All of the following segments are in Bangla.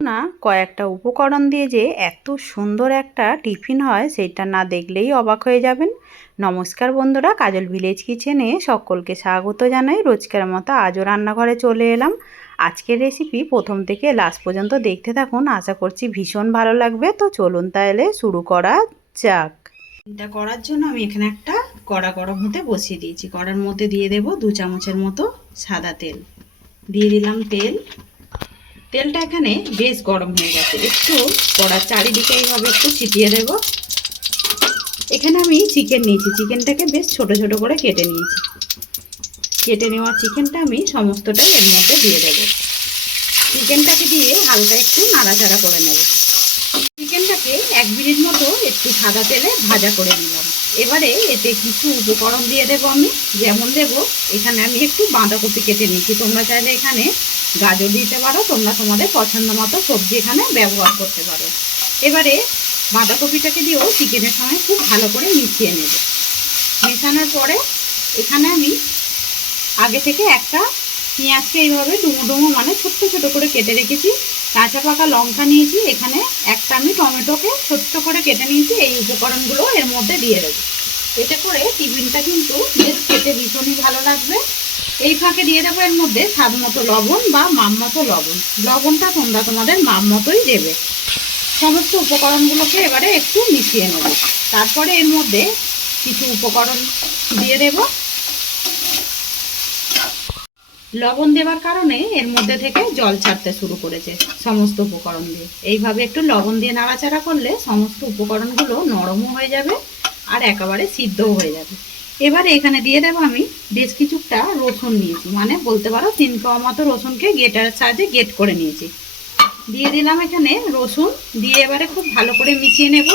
না কয়েকটা উপকরণ দিয়ে যে এত সুন্দর একটা টিফিন হয় সেটা না দেখলেই অবাক হয়ে যাবেন। নমস্কার বন্ধুরা, কাজল ভিলেজ কিচেনে সকলকে স্বাগত জানাই। রোজকার মতো আজও রান্নাঘরে চলে এলাম। আজকের রেসিপি প্রথম থেকে লাস্ট পর্যন্ত দেখতে থাকুন, আশা করছি ভীষণ ভালো লাগবে। তো চলুন তাহলে শুরু করা যাক। এটা করার জন্য আমি এখানে একটা কড়া গরম হতে বসিয়ে দিয়েছি। কড়ার মধ্যে দিয়ে দেব 2 চামচের মতো সাদা তেল। দিয়ে দিলাম তেল। তেলটা এখানে বেশ গরম হয়ে গেছে। একটু কড়ার চারিদিকে এইভাবে একটু ছিটিয়ে দেব। এখানে আমি চিকেন নিয়েছি, চিকেনটাকে বেশ ছোট ছোট করে কেটে নিয়েছি। কেটে নেওয়া চিকেনটা আমি সমস্তটাই এর মধ্যে দিয়ে দেব। চিকেনটাকে দিয়ে হালকা একটু নাড়াচাড়া করে নেব। চিকেনটাকে 1 মিনিট মতো একটু সাদা তেলে ভাজা করে নিলাম। এবারে এতে কিছু উপকরণ দিয়ে দেবো আমি। যেমন দেব, এখানে আমি একটু বাঁধাকপি কেটে নিয়েছি। তোমরা চাইলে এখানে গাজর দিতে পারো, তোমরা তোমাদের পছন্দ মতো সবজি এখানে ব্যবহার করতে পারো। এবারে বাঁধাকপিটাকে দিয়েও চিকেনের সঙ্গে খুব ভালো করে মিশিয়ে নেব। মেশানোর পরে এখানে আমি আগে থেকে একটা পেঁয়াজকে এইভাবে ডুমো ডুমো মানে ছোট্ট ছোট করে কেটে রেখেছি। কাঁচা পাকা লঙ্কা নিয়েছি, এখানে একটা আমি টমেটোকে ছোট্ট করে কেটে নিয়েছি। এই উপকরণগুলো এর মধ্যে দিয়ে দেবো। এতে করে টিফিনটা কিন্তু বেশ খেতে ভীষণই ভালো লাগবে। এই ফাঁকে দিয়ে দেবো এর মধ্যে স্বাদ মতো লবণ বা মাপ মতো লবণ। লবণটা তোমরা তোমাদের মাপ মতোই দেবে। সমস্ত উপকরণগুলোকে এবারে একটু মিশিয়ে নেব। তারপরে এর মধ্যে কিছু উপকরণ দিয়ে দেব। লবণ দেওয়ার কারণে এর মধ্যে থেকে জল ছাড়তে শুরু করেছে সমস্ত উপকরণ দিয়ে। এইভাবে একটু লবণ দিয়ে নাড়াচাড়া করলে সমস্ত উপকরণগুলো নরমও হয়ে যাবে আর একেবারে সিদ্ধও হয়ে যাবে। এবারে এখানে দিয়ে দেবো আমি বেশ কিছুটা রসুন নিয়েছি, মানে বলতে পারো 3 কোয়া মতো রসুনকে গেটারের সাহায্যে গেট করে নিয়েছি। দিয়ে দিলাম এখানে রসুন। দিয়ে এবারে খুব ভালো করে মিশিয়ে নেব।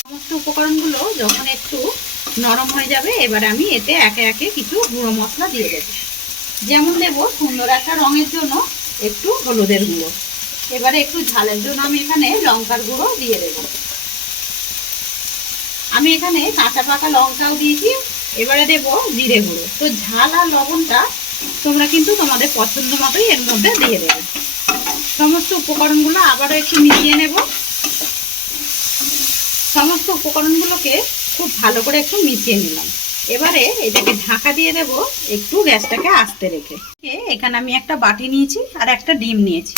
সমস্ত উপকরণগুলো যখন একটু নরম হয়ে যাবে, এবারে আমি এতে একে একে কিছু গুঁড়ো মশলা দিয়ে দেবো। যেমন দেব সুন্দর একটা রঙের জন্য একটু হলুদের গুঁড়ো। এবারে একটু ঝালের জন্য আমি এখানে লঙ্কার গুঁড়ো দিয়ে দেব। আমি এখানে কাঁচা পাকা লঙ্কাও দিয়েছি। এবারে দেব জিরে গুঁড়ো। তো ঝাল আর লবণটা তোমরা কিন্তু তোমাদের পছন্দ মতোই এর মধ্যে দিয়ে দেবে। সমস্ত উপকরণগুলো আবারও একটু মিশিয়ে নেব। সমস্ত উপকরণগুলোকে খুব ভালো করে একটু মিশিয়ে নিলাম। এবারে এটাকে ঢাকা দিয়ে দেব একটু গ্যাসটাকে আস্তে রেখে। এখানে আমি একটা বাটি নিয়েছি আর একটা ডিম নিয়েছি।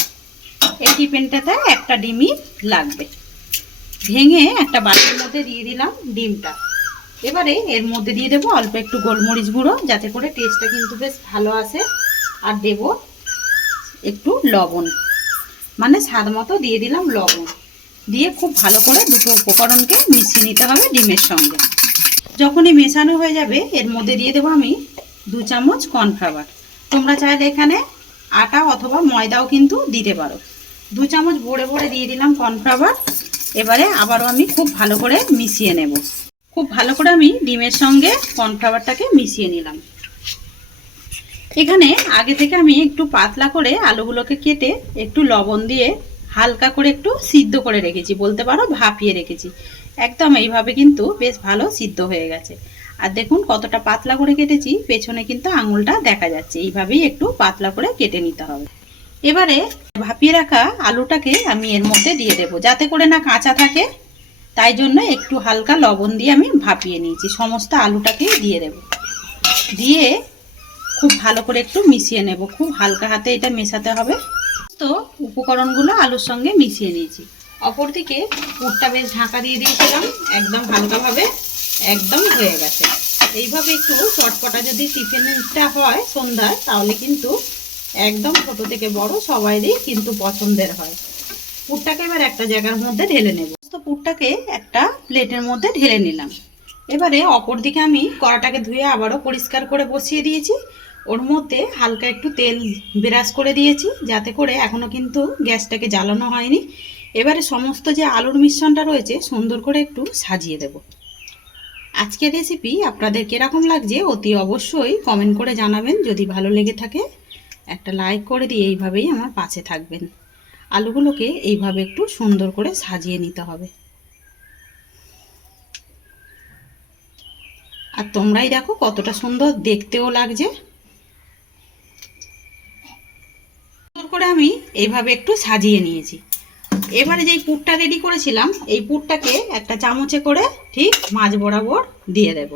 এই টিফিনটাতে একটা ডিমই লাগবে। ভেঙে একটা বাটির মধ্যে দিয়ে দিলাম ডিমটা। এবারে এর মধ্যে দিয়ে দেবো অল্প একটু গোলমরিচ গুঁড়ো, যাতে করে টেস্টটা কিন্তু বেশ ভালো আসে। আর দেব একটু লবণ, মানে স্বাদ মতো দিয়ে দিলাম লবণ। দিয়ে খুব ভালো করে দুটো উপকরণকে মিশিয়ে নিতে হবে ডিমের সঙ্গে। যখনই মেশানো হয়ে যাবে এর মধ্যে দিয়ে দেবো আমি 2 চামচ কর্নফ্লাওয়ার। তোমরা চাইলে এখানে আটা অথবা ময়দাও কিন্তু দিতে পারো। 2 চামচ ভরে ভরে দিয়ে দিলাম কর্নফ্লাওয়ার। এবারে আবারও আমি খুব ভালো করে মিশিয়ে নেব। খুব ভালো করে আমি ডিমের সঙ্গে কর্নফ্লাওয়ারটাকে মিশিয়ে নিলাম। এখানে আগে থেকে আমি একটু পাতলা করে আলুগুলোকে কেটে একটু লবণ দিয়ে হালকা করে একটু সিদ্ধ করে রেখেছি, বলতে পারো ভাপিয়ে রেখেছি। একদম এইভাবে কিন্তু বেশ ভালো সিদ্ধ হয়ে গেছে। আর দেখুন কতটা পাতলা করে কেটেছি, পেছনে কিন্তু আঙুলটা দেখা যাচ্ছে। এইভাবেই একটু পাতলা করে কেটে নিতে হবে। এবারে ভাপিয়ে রাখা আলুটাকে আমি এর মধ্যে দিয়ে দেবো, যাতে করে না কাঁচা থাকে। তাই জন্য একটু হালকা লবণ দিয়ে আমি ভাপিয়ে নিয়েছি। সমস্ত আলুটাকেই দিয়ে দেব। দিয়ে খুব ভালো করে একটু মিশিয়ে নেব। খুব হালকা হাতে এটা মেশাতে হবে। তো উপকরণগুলো আলুর সঙ্গে মিশিয়ে নিয়েছি। অপরদিকে পুরটা বেশ ঢাকা দিয়ে দিয়েছিলাম, একদম হালকাভাবে একদম হয়ে গেছে। এইভাবে একটু চটপটা যদি টিফিনটা হয় সন্ধ্যায়, তাহলে কিন্তু একদম ছোট থেকে বড় সবাইরই কিন্তু পছন্দের হয়। পুরটাকে এবার একটা জায়গার মধ্যে ঢেলে নেব। তো পুরটাকে একটা প্লেটের মধ্যে ঢেলে নিলাম। এবারে অপর দিকে আমি কড়াটাকে ধুয়ে আবারও পরিষ্কার করে বসিয়ে দিয়েছি। ওর মধ্যে হালকা একটু তেল ব্রাশ করে দিয়েছি, যাতে করে এখনও কিন্তু গ্যাসটাকে জ্বালানো হয়নি। এবারে সমস্ত যে আলুর মিশ্রণটা রয়েছে সুন্দর করে একটু সাজিয়ে দেব। আজকের রেসিপি আপনাদের কীরকম লাগছে অতি অবশ্যই কমেন্ট করে জানাবেন। যদি ভালো লেগে থাকে একটা লাইক করে দিয়ে এইভাবেই আমার পাশে থাকবেন। আলুগুলোকে এইভাবে একটু সুন্দর করে সাজিয়ে নিতে হবে। আর তোমরাই দেখো কতটা সুন্দর দেখতেও লাগছে। সুন্দর করে আমি এইভাবে একটু সাজিয়ে নিয়েছি। এবারে যেই পুরটা রেডি করেছিলাম এই পুরটাকে একটা চামচে করে ঠিক মাঝ বরাবর দিয়ে দেব।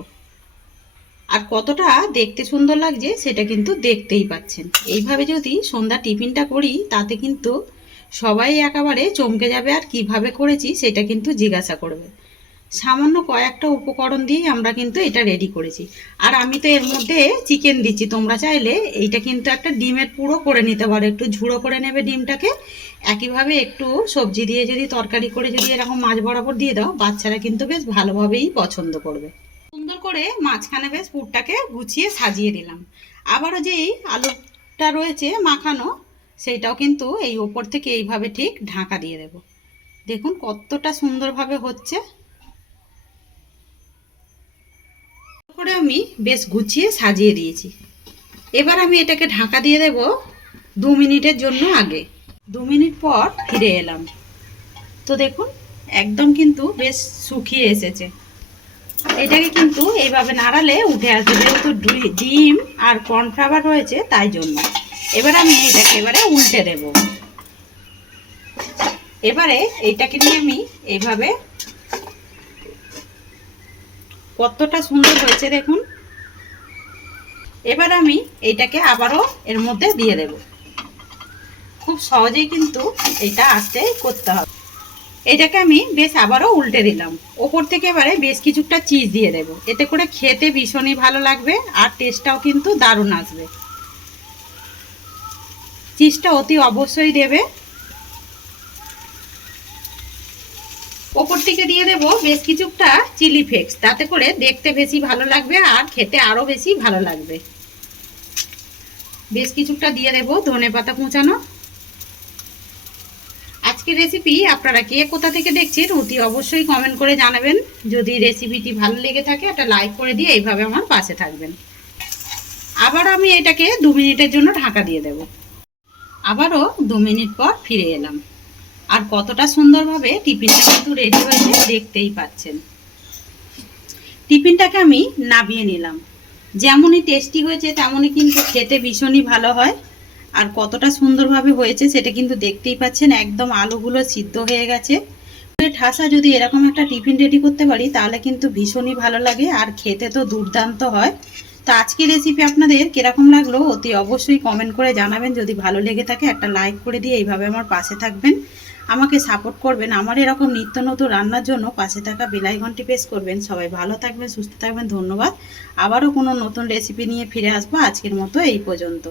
আর কতটা দেখতে সুন্দর লাগছে সেটা কিন্তু দেখতেই পাচ্ছেন। এইভাবে যদি সন্ধ্যা টিফিনটা করি তাতে কিন্তু সবাই একেবারে চমকে যাবে, আর কিভাবে করেছি সেটা কিন্তু জিজ্ঞাসা করবে। সামান্য কয়েকটা উপকরণ দিয়েই আমরা কিন্তু এটা রেডি করেছি। আর আমি তো এর মধ্যে চিকেন দিচ্ছি, তোমরা চাইলে এইটা কিন্তু একটা ডিমের পুরো করে নিতে পারো, একটু ঝুড়ো করে নেবে ডিমটাকে। একইভাবে একটু সবজি দিয়ে যদি তরকারি করে যদি এরকম মাছ বরাবর দিয়ে দাও, বাচ্চারা কিন্তু বেশ ভালোভাবেই পছন্দ করবে। সুন্দর করে মাঝখানে বেশ পুরটাকে গুছিয়ে সাজিয়ে দিলাম। আবারও যেই আলুটা রয়েছে মাখানো সেইটাও কিন্তু এই ওপর থেকে এইভাবে ঠিক ঢাকা দিয়ে দেব। দেখুন কতটা সুন্দরভাবে হচ্ছে। করে আমি বেশ গুছিয়ে সাজিয়ে দিয়েছি। এবার আমি এটাকে ঢাকা দিয়ে দেব 2 মিনিটের জন্য। আগে 2 মিনিট পর ফিরে এলাম। তো দেখুন একদম কিন্তু বেশ শুকিয়ে এসেছে। এটাকে কিন্তু এইভাবে নাড়ালে উঠে আসবে, যেহেতু ডিম আর কর্নফ্লাওয়ার রয়েছে তাই জন্য। এবার আমি এটাকে উল্টে দেব। এবারে এইটাকে নিয়ে আমি এইভাবে, কতটা সুন্দর হয়েছে দেখুন। এবার আমি এইটাকে আবারও এর মধ্যে দিয়ে দেব। খুব সহজেই কিন্তু এটা আস্তে করতে হবে। এটাকে আমি বেশ আবারও উল্টে দিলাম। ওপর থেকে এবারে বেশ কিছুটা চিজ দিয়ে দেব, এতে করে খেতে ভীষণই ভালো লাগবে আর টেস্টটাও কিন্তু দারুণ আসবে। চিজটা অতি অবশ্যই দেবে। ওপর থেকে দিয়ে দেব বেশ কিছুটা চিলি ফ্লেক্স, তাতে করে দেখতে বেশি ভালো লাগবে আর খেতে আরও বেশি ভালো লাগবে। বেশ কিছুটা দিয়ে দেব ধনেপাতা কুচানো। আজকের রেসিপি আপনারা কে কোথা থেকে দেখছেন অতি অবশ্যই কমেন্ট করে জানাবেন। যদি রেসিপিটি ভালো লেগে থাকে একটা লাইক করে দিয়ে এইভাবে আমার পাশে থাকবেন। আবার আমি এটাকে 2 মিনিটের জন্য ঢাকা দিয়ে দেব। আবারও 2 মিনিট পর ফিরে এলাম। আর কতটা সুন্দরভাবে টিফিনটা কিন্তু রেডি হয়েছে দেখতেই পাচ্ছেন। টিফিনটাকে আমি নামিয়ে নিলাম। যেমনই টেস্টি হয়েছে তেমনই কিন্তু খেতে ভীষণই ভালো হয়। আর কতটা সুন্দরভাবে হয়েছে সেটা কিন্তু দেখতেই পাচ্ছেন। একদম আলুগুলো সিদ্ধ হয়ে গেছে। ঠাসা যদি এরকম একটা টিফিন রেডি করতে পারি তাহলে কিন্তু ভীষণই ভালো লাগে আর খেতে তো দুর্দান্ত হয়। তো আজকের রেসিপি আপনাদের কিরকম লাগলো অতি অবশ্যই কমেন্ট করে জানাবেন। যদি ভালো লেগে থাকে একটা লাইক করে দিয়ে এইভাবে আমার পাশে থাকবেন, আমাকে সাপোর্ট করবেন। আমার এরকম নিত্য নতুন রান্নার জন্য পাশে থাকা বেল আইকনটি প্রেস করবেন। সবাই ভালো থাকবেন, সুস্থ থাকবেন। ধন্যবাদ। আবারও কোনো নতুন রেসিপি নিয়ে ফিরে আসবো। আজকের মতো এই পর্যন্ত।